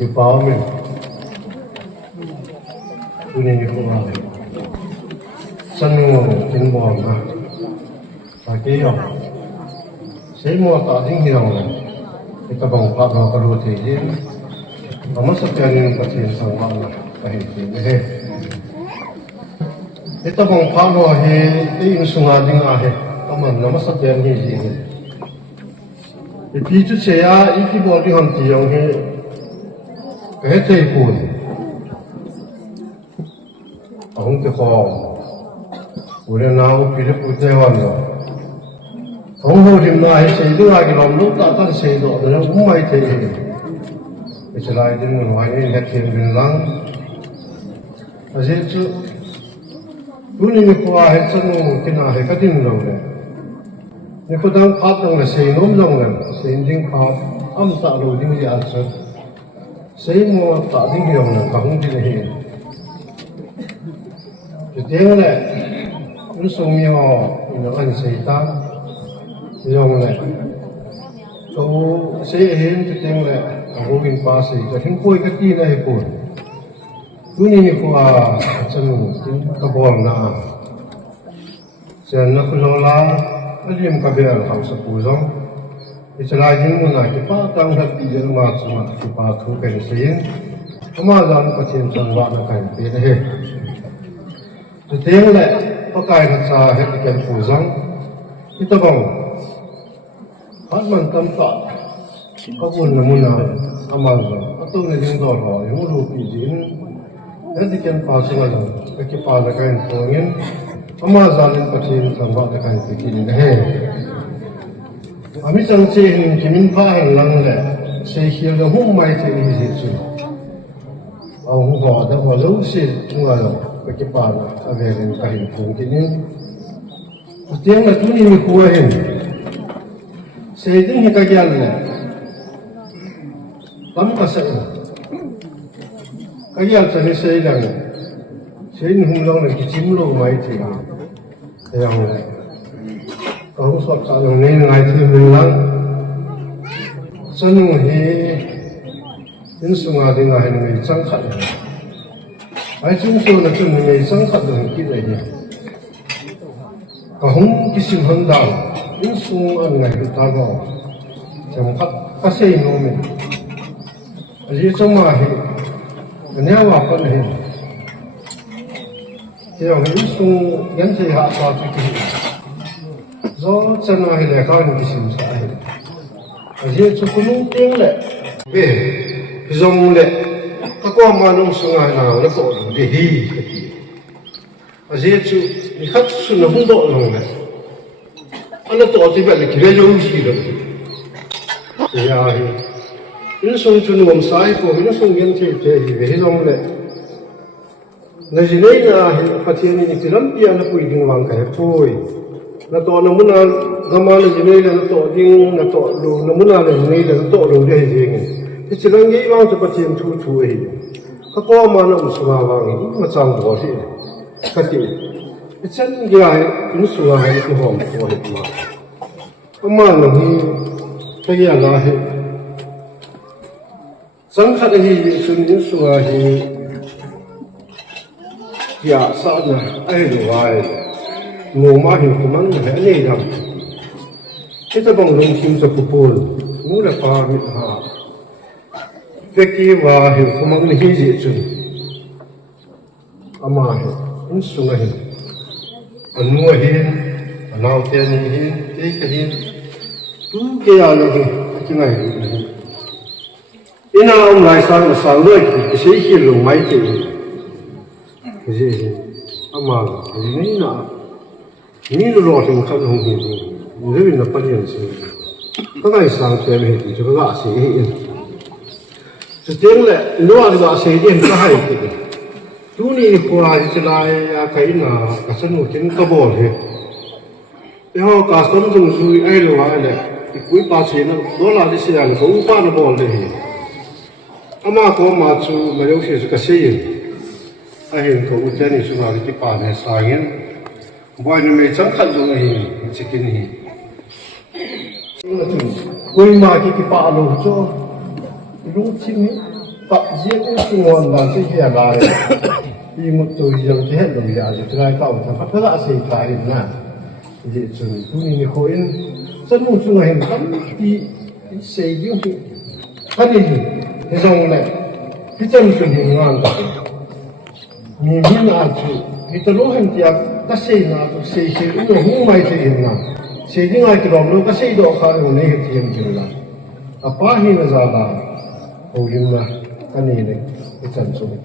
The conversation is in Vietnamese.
cái bao mình tôi nên có bao này sân ngồi trên bò mà và cái học sẽ mua tạo những hiệu này cái các bằng phát nó có đồ thể gì nó mất sắp tiền có tiền sang bạn là phải tiền hết cái các bằng phát nó thì cái những sung á những á hết nó mất sắp tiền gì gì cái ví dụ xe á ít cái bộ đi hàng tiền hết cái thầy buồn ông cái kho 우리 나우 비례부 대원도 동호림 나의 세이드가 기록로 따뜻한 세이도 그냥 um마이 되게 이스라엘 등은 와인이 내키는랑 사실 저 누님이 구하했던 기나 해가 되는 거래 니코당 파동의 세이놈 정은 세인딩 파 암따로 등지 않죠 세이모 따딩이 없는 강진의 해 그 때문에 운송이요, 이런 세이다, 이런에 또 세인 때문에 아고긴 빠서 이제 행복이 뛰나 했고, 눈이 구아 저는 가보나, 저는 그러나 알림 가별 하우스 부정, 이스라엘 문화 기파 땅을 뒤져 맞지만 기파 두배 세인, 아마존 같은 전화는 가야 돼. 그 때문에 Pakairatsa hetikan puzang ito bang hatman tampa kabun na muna Amazon atong naging doro yung rupi din hetikan pasungan kakipala kain pungin Amazon yung patin tamba na kain pikilin na he amisang sihin kiminpahan lang le sihil na humay tini sisu ang hoda walau si tungalo Bagaimana awerin kain pungkinin, setiap itu ni kuahin, sehingga kagiannya, tanpa saya, kagian saya sehingga humlang lagi cimlo mai tiga, yang kalau suatu saat ini ngai tiga bilang, senang he, insungai dengan ini cangkat. ai chúng tôi là chúng người sống thật là cái này nhỉ không cái sự hân đạo những số anh này chúng ta vào trong các xây nó mình ở dưới trong mà thì nếu mà con này thì ở những số nhân thể hạ vào cái do chân này là cao những cái sự sai ở dưới chỗ cũng tiếng lệ về dòng lệ các con mà nông sung ai nào nó tổ để hi, à dễ chú,你看是能很多人嘞，啊那tổ这边的给他游戏的，对呀，人生就我们晒过，人生人体这这种嘞，那是那个发现你这人变了不一定往开会，那tổ能不能，他妈的是那个tổ定那tổ路能不能的那个tổ路这些。这人一往这个进出出诶，他光嘛那么说话往，那张多些，他的，真个你说还是好多的嘛，他嘛那你这样那些，真看的是说你说是，呀啥呢？爱路爱，我嘛是不能还那样，这帮农民就不过，我来发明哈。Veki wa he kumang ni hiji chun ama he unsunga he anua he anau te ni he te ka he tu ke ya lo he kingai ina lai sang lo ki se hi lo mai te ji ama ni na ni lo thing khan hong hi ni na pa ni se ka ngai sang te me hi ju ga se hi tiếng lệ loa thì xây dựng cái hay thì chú ni qua thì lại cái nào cái sân một trên cái bồn thì cái họ cả sân dùng suy ai loa này cái cuối ba xí nó đó là cái gì là cũng qua nó bồn đấy ama có mà chú mà đâu sẽ cái gì ai hiện có một cái này chú nào cái bàn này sai nhá ngoài nó mới chẳng khăn dùng này chỉ cái này cuối mà cái bàn luôn cho lúc chín tập diễn cũng ngon và cái kia là đi một tuổi dòng thế hệ đồng giả thì cái cậu thằng phát rất là xây phải hình nè thì chúng tôi nhìn khối rất một chung hình lắm đi xây dựng phát đi cái dòng này cái chân chúng hình ngon mình là chủ cái tờ lỗ hình tiệp ta xây là xây cũng là không may thì hình ngon xây những ai cái đó nó xây độ khá là này thì hình chừng là apa hình là ra là hầu như là cái này này cái chân chúng